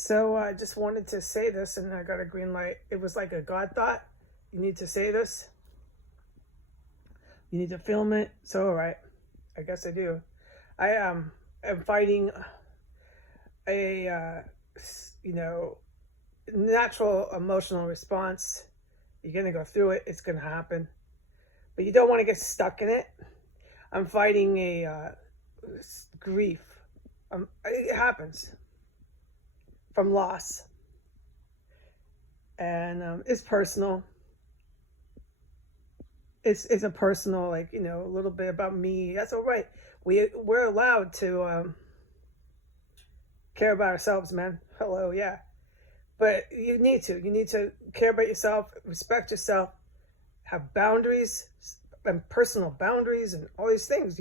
So I just wanted to say this, and I got a green light. It was like a God thought. You need to say this. You need to film it. So all right, I guess I do. I am fighting a you know natural emotional response. You're gonna go through it. It's gonna happen, but you don't want to get stuck in it. I'm fighting a grief. It happens from loss, and it's personal. It's a personal, like, a little bit about me. That's all right. We're allowed to care about ourselves, man. Hello, yeah. But you need to care about yourself, respect yourself, have boundaries and personal boundaries and all these things,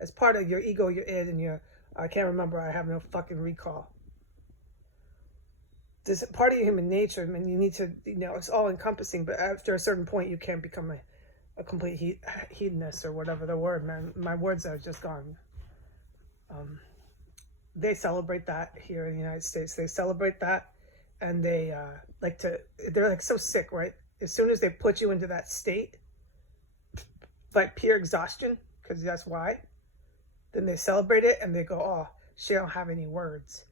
as part of your ego, your id, and your, I can't remember, I have no fucking recall. This part of your human nature. I mean, you need to, it's all encompassing, but after a certain point you can't become a complete hedonist, or whatever the word, man. My words are just gone. They celebrate that here in the United States. They celebrate that, and they they're like so sick, right? As soon as they put you into that state, like pure exhaustion, because that's why, then they celebrate it and they go, oh, she don't have any words.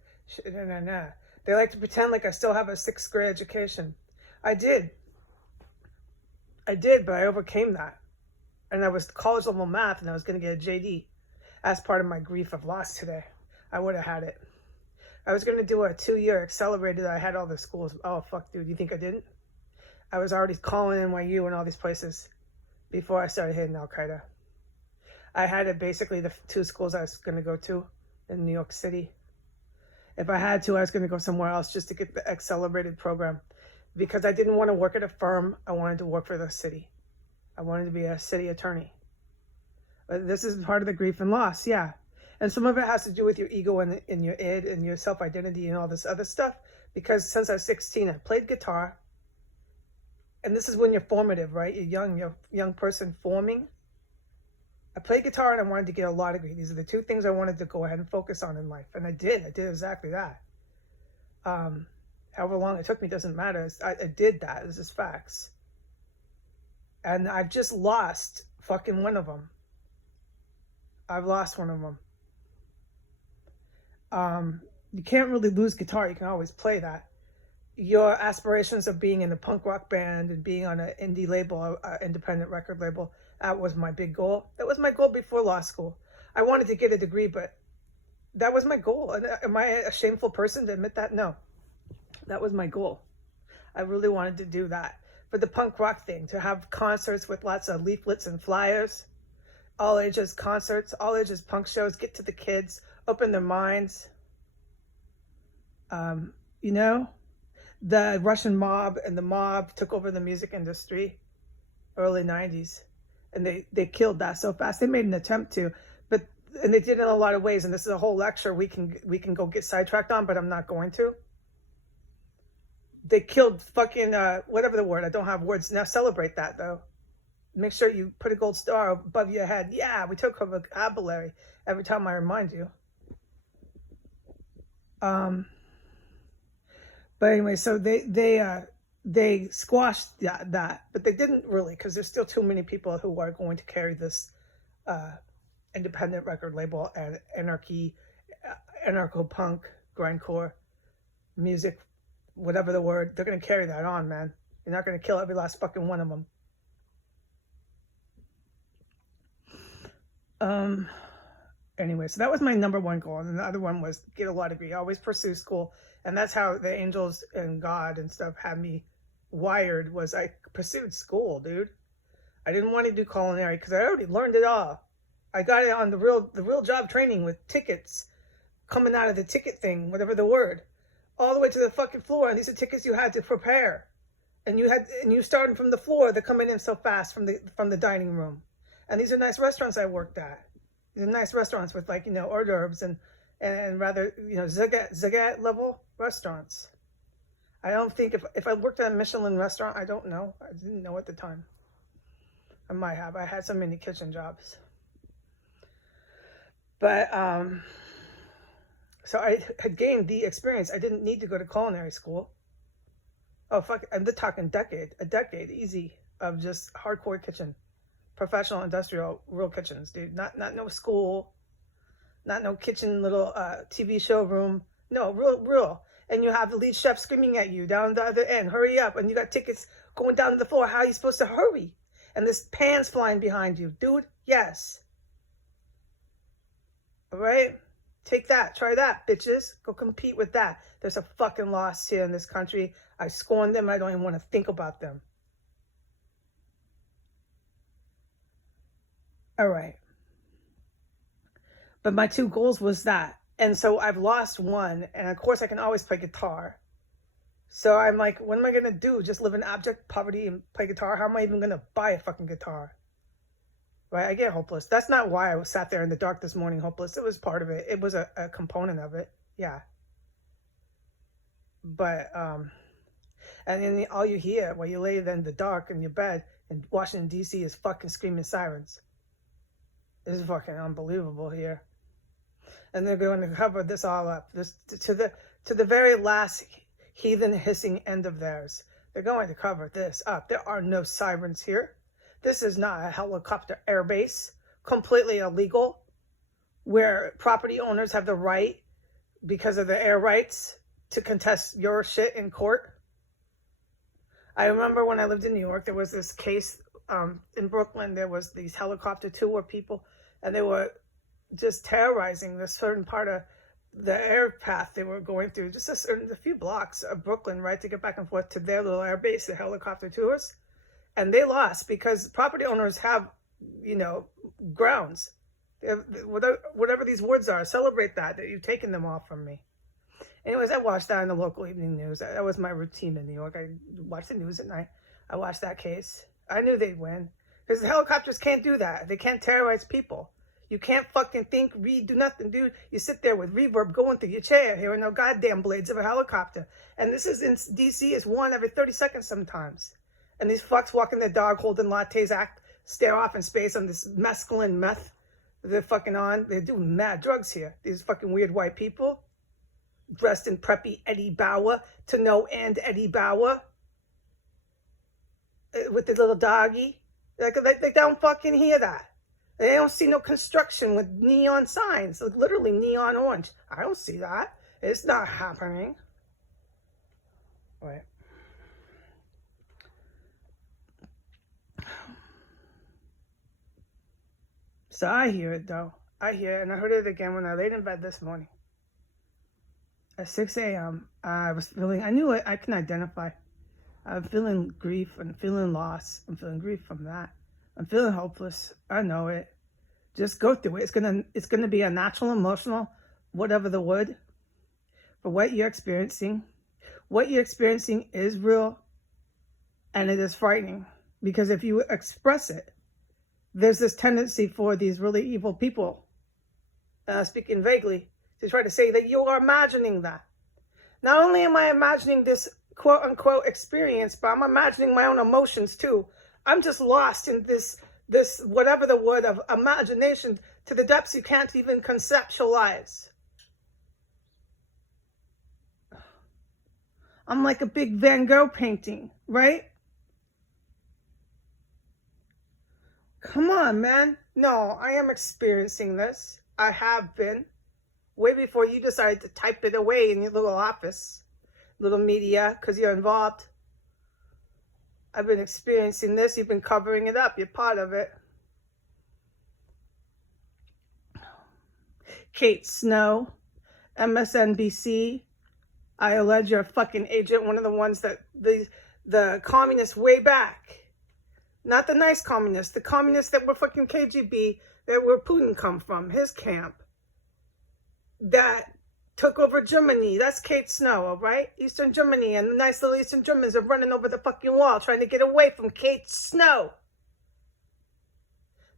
Nah. They like to pretend like I still have a 6th grade education. I did, but I overcame that. And I was college level math, and I was going to get a JD as part of my grief of loss today. I would have had it. I was going to do a 2-year accelerated. I had all the schools. Oh, fuck, dude. You think I didn't? I was already calling NYU and all these places before I started hitting Al Qaeda. I had it basically the 2 schools I was going to go to in New York City. If I had to, I was going to go somewhere else just to get the accelerated program, because I didn't want to work at a firm. I wanted to work for the city. I wanted to be a city attorney. But this is part of the grief and loss, yeah. And some of it has to do with your ego and your id and your self-identity and all this other stuff. Because since I was 16, I played guitar. And this is when you're formative, right? You're a young person forming. I played guitar and I wanted to get a law degree. These are the 2 things I wanted to go ahead and focus on in life. And I did exactly that. However long it took me doesn't matter. I did that. This is facts. And I've just lost fucking one of them. I've lost one of them. You can't really lose guitar. You can always play that. Your aspirations of being in a punk rock band and being on an indie label, independent record label, that was my big goal. That was my goal before law school. I wanted to get a degree, but that was my goal. And am I a shameful person to admit that? No. That was my goal. I really wanted to do that. For the punk rock thing, to have concerts with lots of leaflets and flyers, all ages concerts, all ages punk shows, get to the kids, open their minds. The Russian mob and the mob took over the music industry, early 90s. And they killed that so fast. They made an attempt to, and they did it in a lot of ways. And this is a whole lecture we can go get sidetracked on, but I'm not going to. They killed fucking, whatever the word, I don't have words. Now celebrate that, though. Make sure you put a gold star above your head. Yeah, we took her vocabulary every time I remind you. But anyway, so they squashed that, but they didn't really, because there's still too many people who are going to carry this independent record label and anarcho-punk, grindcore music, whatever the word. They're going to carry that on, man. You're not going to kill every last fucking one of them. Anyway, so that was my number 1 goal. And the other one was get a law degree. Always pursue school. And that's how the angels and God and stuff had me wired, was I pursued school, dude. I didn't want to do culinary because I already learned it all. I got it on the real job training with tickets coming out of the ticket thing, whatever the word, all the way to the fucking floor. And these are tickets you had to prepare. And you started from the floor. They're coming in so fast from the dining room. And these are nice restaurants I worked at. These are nice restaurants with, like, hors d'oeuvres and rather, Zagat level restaurants. I don't think if I worked at a Michelin restaurant, I don't know. I didn't know at the time. I might have. I had so many kitchen jobs. But So I had gained the experience. I didn't need to go to culinary school. Oh, fuck. I'm talking a decade easy of just hardcore kitchen, professional, industrial, real kitchens, dude. Not no school, not no kitchen little TV show room. No, real. And you have the lead chef screaming at you down the other end, hurry up. And you got tickets going down to the floor. How are you supposed to hurry? And this pan's flying behind you. Dude, yes. All right? Take that. Try that, bitches. Go compete with that. There's a fucking loss here in this country. I scorn them. I don't even want to think about them. All right. But my two goals was that. And so I've lost one. And of course, I can always play guitar. So I'm like, what am I going to do? Just live in abject poverty and play guitar? How am I even going to buy a fucking guitar? Right? I get hopeless. That's not why I was sat there in the dark this morning hopeless. It was part of it. It was a component of it. Yeah. But, and then all you hear while you lay there in the dark in your bed in Washington, D.C. is fucking screaming sirens. This is fucking unbelievable here. And they're going to cover this all up. This to the very last heathen hissing end of theirs. They're going to cover this up. There are no sirens here. This is not a helicopter airbase. Completely illegal. Where property owners have the right, because of the air rights, to contest your shit in court. I remember when I lived in New York, there was this case in Brooklyn. There was these helicopter tour people, and they were just terrorizing this certain part of the air path they were going through, just a few blocks of Brooklyn, right, to get back and forth to their little air base, the helicopter tours. And they lost because property owners have, grounds. They have, whatever these words are, celebrate that you've taken them off from me. Anyways, I watched that in the local evening news. That was my routine in New York. I watched the news at night. I watched that case. I knew they'd win. Because the helicopters can't do that. They can't terrorize people. You can't fucking think, read, do nothing, dude. You sit there with reverb going through your chair, hearing no goddamn blades of a helicopter. And this is in D.C. It's one every 30 seconds sometimes. And these fucks walking their dog, holding lattes, stare off in space on this mescaline meth they're fucking on. They're doing mad drugs here. These fucking weird white people. Dressed in preppy Eddie Bauer to no end Eddie Bauer. With the little doggy. Like they don't fucking hear that. They don't see no construction with neon signs. Like literally neon orange. I don't see that. It's not happening. Right. So I hear it though. I hear it, and I heard it again when I laid in bed this morning. At 6 a.m., I was feeling, I knew it, I can identify. I'm feeling grief and feeling loss. I'm feeling grief from that. I'm feeling hopeless. I know it. Just go through it. It's gonna be a natural, emotional, whatever the word, for what you're experiencing. What you're experiencing is real, and it is frightening. Because if you express it, there's this tendency for these really evil people, speaking vaguely, to try to say that you are imagining that. Not only am I imagining this quote-unquote experience, but I'm imagining my own emotions too. I'm just lost in this whatever the word of imagination to the depths you can't even conceptualize. I'm like a big Van Gogh painting, right? Come on, man. No, I am experiencing this. I have been. Way before you decided to type it away in your little office, little media, because you're involved. I've been experiencing this. You've been covering it up. You're part of it. Kate Snow, MSNBC. I allege you're a fucking agent. One of the ones that the communists way back. Not the nice communists. The communists that were fucking KGB, that where Putin come from, his camp. That took over Germany. That's Kate Snow, all right? Eastern Germany, and the nice little Eastern Germans are running over the fucking wall trying to get away from Kate Snow.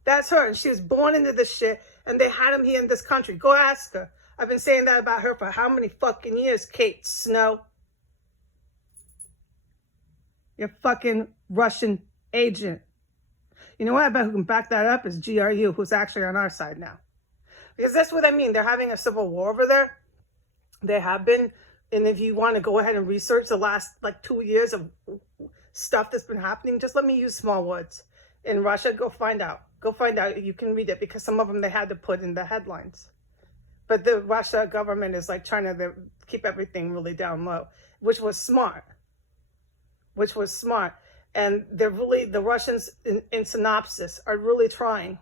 That's her, and she was born into this shit, and they had him here in this country. Go ask her. I've been saying that about her for how many fucking years, Kate Snow? You're fucking Russian agent. You know what? I bet who can back that up is GRU, who's actually on our side now. Because that's what I mean. They're having a civil war over there. They have been, and if you want to go ahead and research the last like 2 years of stuff that's been happening, just let me use small words. In Russia, go find out. Go find out. You can read it, because some of them they had to put in the headlines. But the Russia government is like trying to keep everything really down low, which was smart. And they're really, the Russians in synopsis are really trying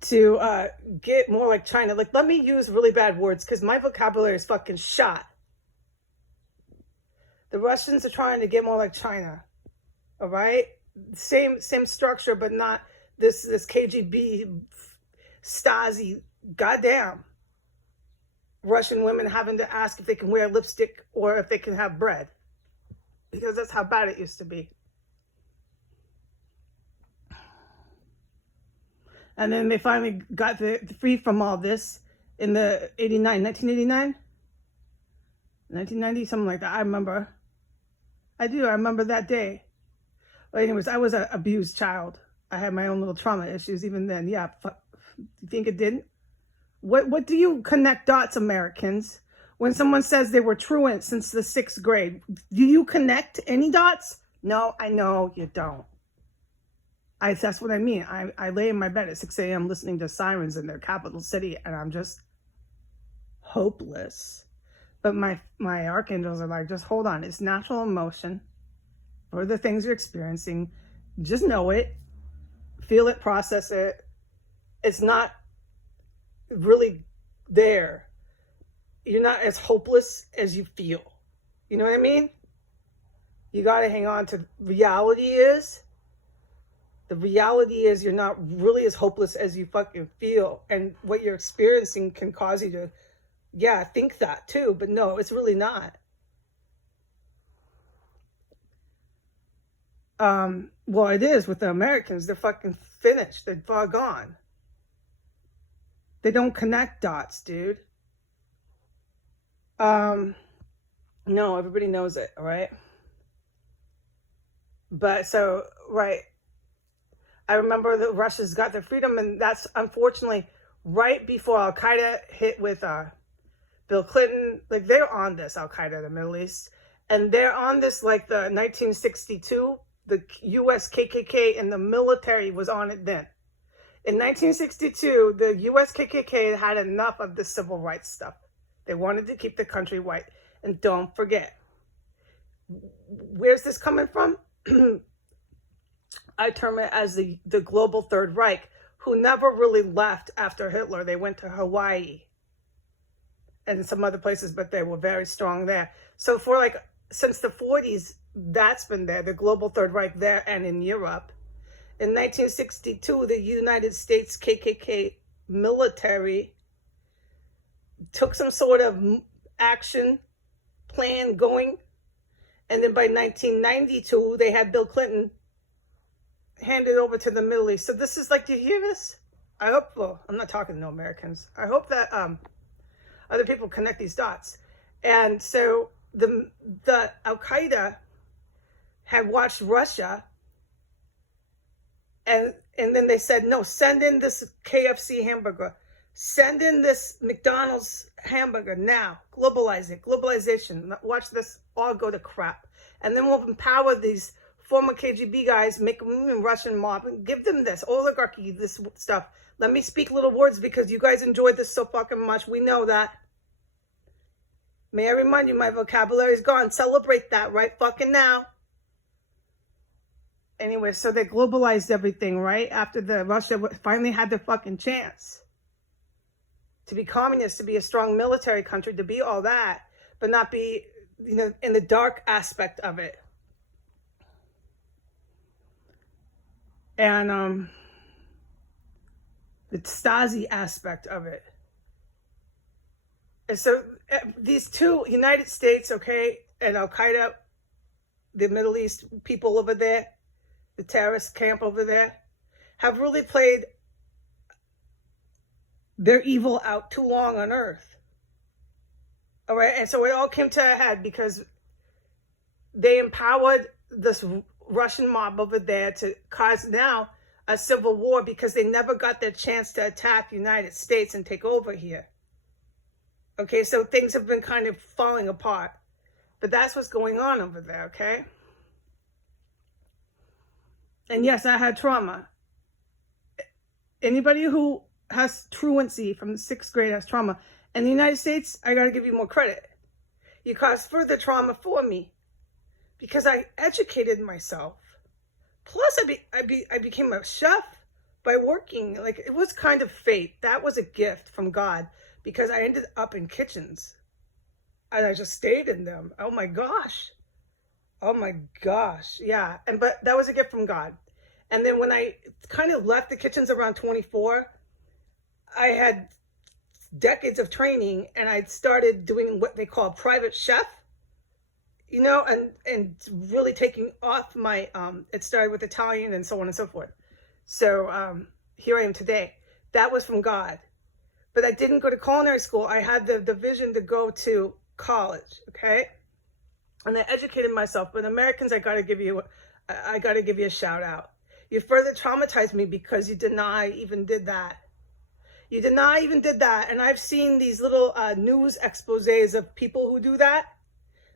to get more like China. Like, let me use really bad words because my vocabulary is fucking shot. The Russians are trying to get more like China. All right? Same structure, but not this KGB, Stasi, goddamn. Russian women having to ask if they can wear lipstick or if they can have bread. Because that's how bad it used to be. And then they finally got free from all this in the 1989? 1990, something like that. I remember. I remember that day. But anyways, I was an abused child. I had my own little trauma issues even then. Yeah, you think it didn't? What do you connect dots, Americans? When someone says they were truants since the 6th grade, do you connect any dots? No, I know you don't. That's what I mean. I lay in my bed at 6 a.m. listening to sirens in their capital city, and I'm just hopeless. But my archangels are like, just hold on. It's natural emotion for the things you're experiencing. Just know it. Feel it, process it. It's not really there. You're not as hopeless as you feel. You know what I mean? You got to hang on to reality is. The reality is you're not really as hopeless as you fucking feel. And what you're experiencing can cause you to, yeah, think that too. But no, it's really not. Well, it is with the Americans. They're fucking finished. They're far gone. They don't connect dots, dude. No, everybody knows it, all right? But so, right. I remember the Russians got their freedom, and that's unfortunately right before Al-Qaeda hit with Bill Clinton. Like, they're on this, Al-Qaeda, the Middle East. And they're on this like the 1962, the U.S. KKK and the military was on it then. In 1962, the U.S. KKK had enough of the civil rights stuff. They wanted to keep the country white. And don't forget, where's this coming from? I term it as the global Third Reich, who never really left after Hitler. They went to Hawaii and some other places, but they were very strong there. So for like, since the 40s, that's been there, the global Third Reich there and in Europe. In 1962, the United States KKK military took some sort of action plan going. And then by 1992, they had Bill Clinton handed over to the Middle East. So this is like, do you hear this? I hope, well, I'm not talking to no Americans. I hope that other people connect these dots. And so the Al-Qaeda had watched Russia, and then they said, no, send in this KFC hamburger. Send in this McDonald's hamburger now. Globalize it. Globalization. Watch this all go to crap. And then we'll empower these former KGB guys, make them a Russian mob, and give them this oligarchy, this stuff. Let me speak little words because you guys enjoyed this so fucking much. We know that. May I remind you, my vocabulary is gone. Celebrate that right fucking now. Anyway, so they globalized everything, right? After the Russia finally had their fucking chance to be communist, to be a strong military country, to be all that, but not be, you know, in the dark aspect of it. And the Stasi aspect of it. And so these two, United States, okay, and Al-Qaeda, the Middle East people over there, the terrorist camp over there, have really played their evil out too long on Earth. All right, and so it all came to a head because they empowered this Russian mob over there to cause now a civil war because they never got their chance to attack the United States and take over here. Okay, so things have been kind of falling apart. But that's what's going on over there, okay? And yes, I had trauma. Anybody who has truancy from the 6th grade has trauma. In the United States, I gotta give you more credit. You caused further trauma for me because I educated myself. Plus, I became a chef by working. Like, it was kind of fate. That was a gift from God because I ended up in kitchens and I just stayed in them. Oh my gosh. Oh my gosh. Yeah. But that was a gift from God. And then when I kind of left the kitchens around 24, I had decades of training and I'd started doing what they call private chef, you know, and really taking off my, it started with Italian and so on and so forth. So here I am today. That was from God. But I didn't go to culinary school. I had the vision to go to college, okay? And I educated myself. But Americans, I gotta give you a shout out. You further traumatized me because you deny even did that. You deny even did that. And I've seen these little news exposés of people who do that.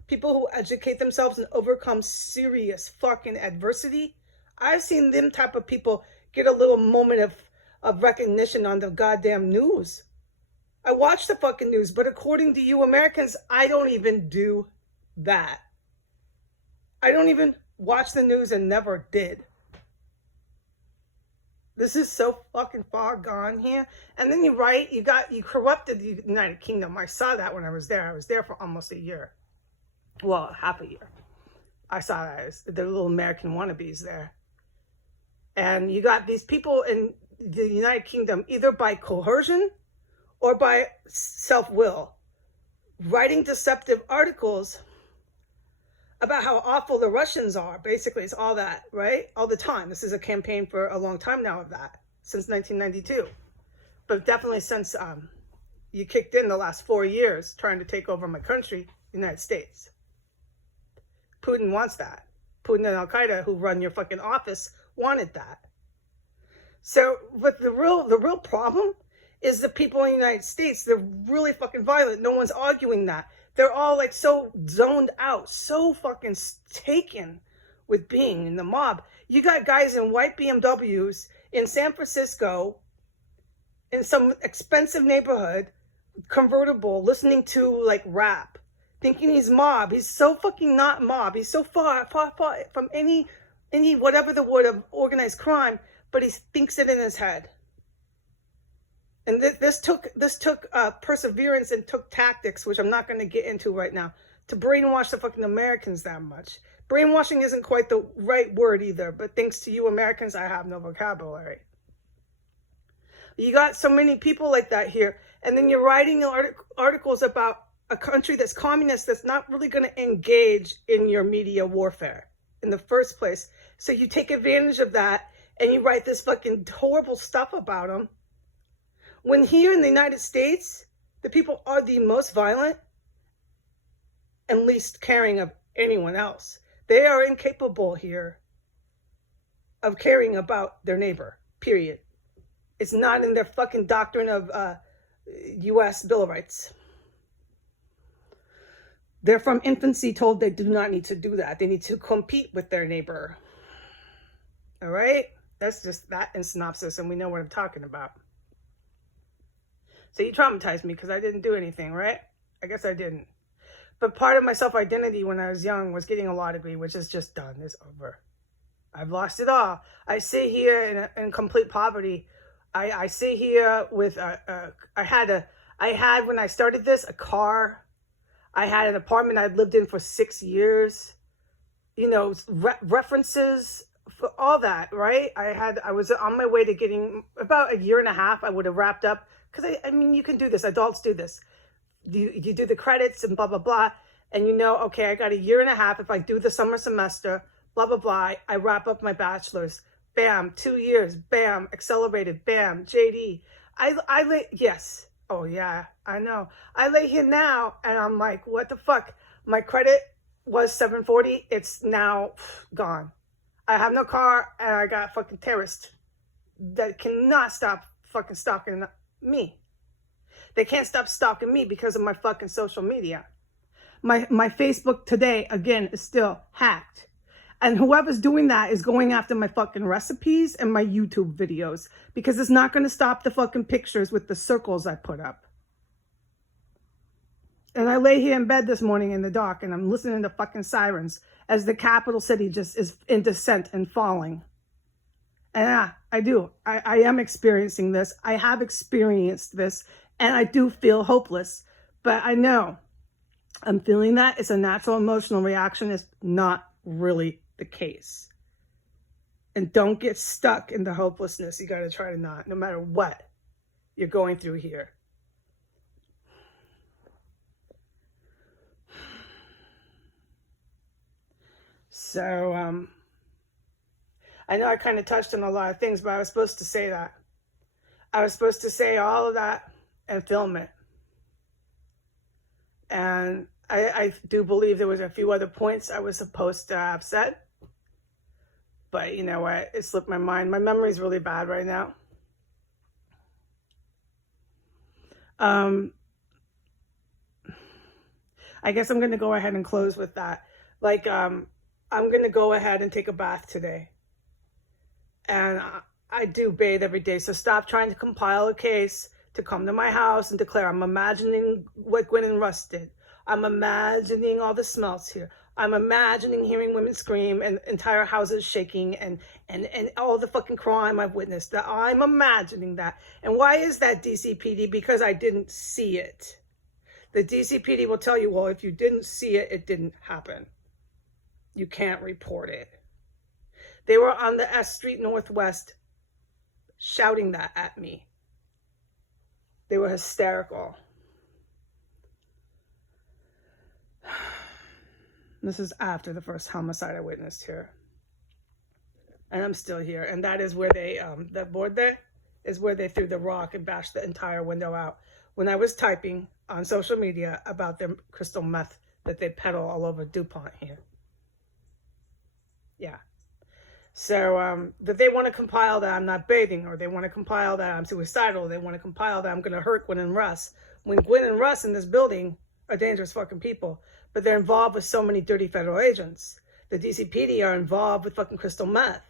People who educate themselves and overcome serious fucking adversity. I've seen them type of people get a little moment of recognition on the goddamn news. I watch the fucking news, but according to you Americans, I don't even do that. I don't even watch the news and never did. This is so fucking far gone here. And then you corrupted the United Kingdom. I saw that when I was there. I was there for almost a year. Well, half a year. I saw that as the little American wannabes there. And you got these people in the United Kingdom, either by coercion or by self-will, writing deceptive articles about how awful the Russians are. Basically, it's all that, right? All the time. This is a campaign for a long time now of that, since 1992. But definitely since you kicked in the last 4 years trying to take over my country, United States. Putin wants that. Putin and Al-Qaeda, who run your fucking office, wanted that. So, but the real problem is the people in the United States. They're really fucking violent. No one's arguing that. They're all like so zoned out, so fucking taken with being in the mob. You got guys in white BMWs in San Francisco, in some expensive neighborhood, convertible, listening to like rap, thinking he's mob. He's so fucking not mob. He's so far from any whatever the word of organized crime, but he thinks it in his head. And this took perseverance and took tactics, which I'm not going to get into right now, to brainwash the fucking Americans that much. Brainwashing isn't quite the right word either, but thanks to you Americans, I have no vocabulary. You got so many people like that here, and then you're writing articles about a country that's communist that's not really going to engage in your media warfare in the first place. So you take advantage of that, and you write this fucking horrible stuff about them. When here in the United States, the people are the most violent and least caring of anyone else. They are incapable here of caring about their neighbor, period. It's not in their fucking doctrine of U.S. Bill of Rights. They're from infancy told they do not need to do that. They need to compete with their neighbor. All right? That's just that in synopsis, and we know what I'm talking about. So you traumatized me because I didn't do anything, right? I guess I didn't. But part of my self-identity when I was young was getting a law degree, which is just done. It's over. I've lost it all. I sit here in complete poverty. I sit here with I had when I started this a car. I had an apartment I'd lived in for 6 years. You know, references for all that, right? I was on my way to getting about a year and a half. I would have wrapped up. Because, I mean, you can do this. Adults do this. You do the credits and blah, blah, blah. And you know, okay, I got a year and a half. If I do the summer semester, blah, blah, blah, I wrap up my bachelor's. Bam, 2 years. Bam, accelerated. Bam, JD. I lay, yes. Oh, yeah, I know. I lay here now, and I'm like, what the fuck? My credit was 740. It's now gone. I have no car, and I got fucking terrorists that cannot stop fucking stalking me. They can't stop stalking me because of my fucking social media. My Facebook today, again, is still hacked. And whoever's doing that is going after my fucking recipes and my YouTube videos, because it's not going to stop the fucking pictures with the circles I put up. And I lay here in bed this morning in the dark and I'm listening to fucking sirens as the capital city just is in descent and falling. And I do. I am experiencing this. I have experienced this and I do feel hopeless. But I know I'm feeling that. It's a natural emotional reaction. It's not really the case. And don't get stuck in the hopelessness. You got to try to not, no matter what you're going through here. So, I know I kind of touched on a lot of things, but I was supposed to say that. I was supposed to say all of that and film it. And I do believe there was a few other points I was supposed to have said. But you know what? It slipped my mind. My memory's really bad right now. I guess I'm going to go ahead and close with that. Like, I'm going to go ahead and take a bath today. And I do bathe every day. So stop trying to compile a case to come to my house and declare, I'm imagining what Gwen and Russ did. I'm imagining all the smells here. I'm imagining hearing women scream and entire houses shaking and all the fucking crime I've witnessed. That I'm imagining that. And why is that, DCPD? Because I didn't see it. The DCPD will tell you, well, if you didn't see it, it didn't happen. You can't report it. They were on the S Street Northwest shouting that at me. They were hysterical. This is after the first homicide I witnessed here. And I'm still here. And that is where they, that board there is where they threw the rock and bashed the entire window out when I was typing on social media about their crystal meth that they peddle all over DuPont here. Yeah. So, that they want to compile that I'm not bathing, or they want to compile that I'm suicidal, they want to compile that I'm going to hurt Gwen and Russ. When Gwen and Russ in this building are dangerous fucking people, but they're involved with so many dirty federal agents. The DCPD are involved with fucking crystal meth.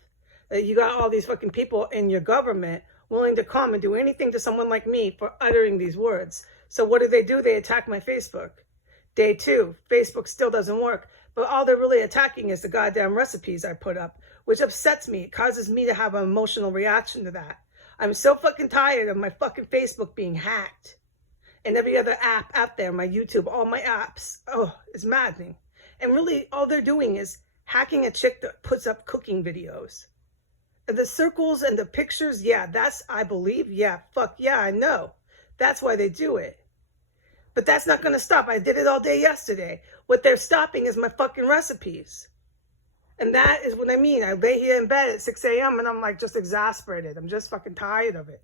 You got all these fucking people in your government willing to come and do anything to someone like me for uttering these words. So what do? They attack my Facebook. Day 2, Facebook still doesn't work. But all they're really attacking is the goddamn recipes I put up, which upsets me. It causes me to have an emotional reaction to that. I'm so fucking tired of my fucking Facebook being hacked. And every other app out there, my YouTube, all my apps. Oh, it's maddening. And really, all they're doing is hacking a chick that puts up cooking videos. And the circles and the pictures, yeah, that's, I believe, yeah, fuck yeah, I know. That's why they do it. But that's not going to stop. I did it all day yesterday. What they're stopping is my fucking recipes. And that is what I mean. I lay here in bed at 6 a.m. and I'm like just exasperated. I'm just fucking tired of it.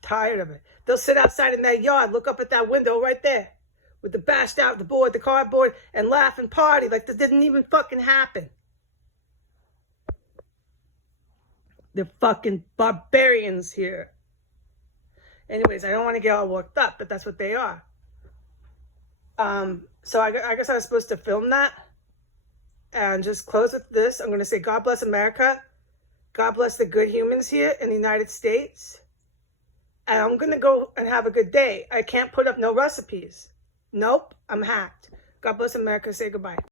Tired of it. They'll sit outside in that yard, look up at that window right there with the bashed out the board, the cardboard, and laugh and party like this didn't even fucking happen. They're fucking barbarians here. Anyways, I don't want to get all worked up, but that's what they are. So I guess I was supposed to film that and just close with this. I'm going to say, God bless America. God bless the good humans here in the United States. And I'm going to go and have a good day. I can't put up no recipes. Nope, I'm hacked. God bless America. Say goodbye.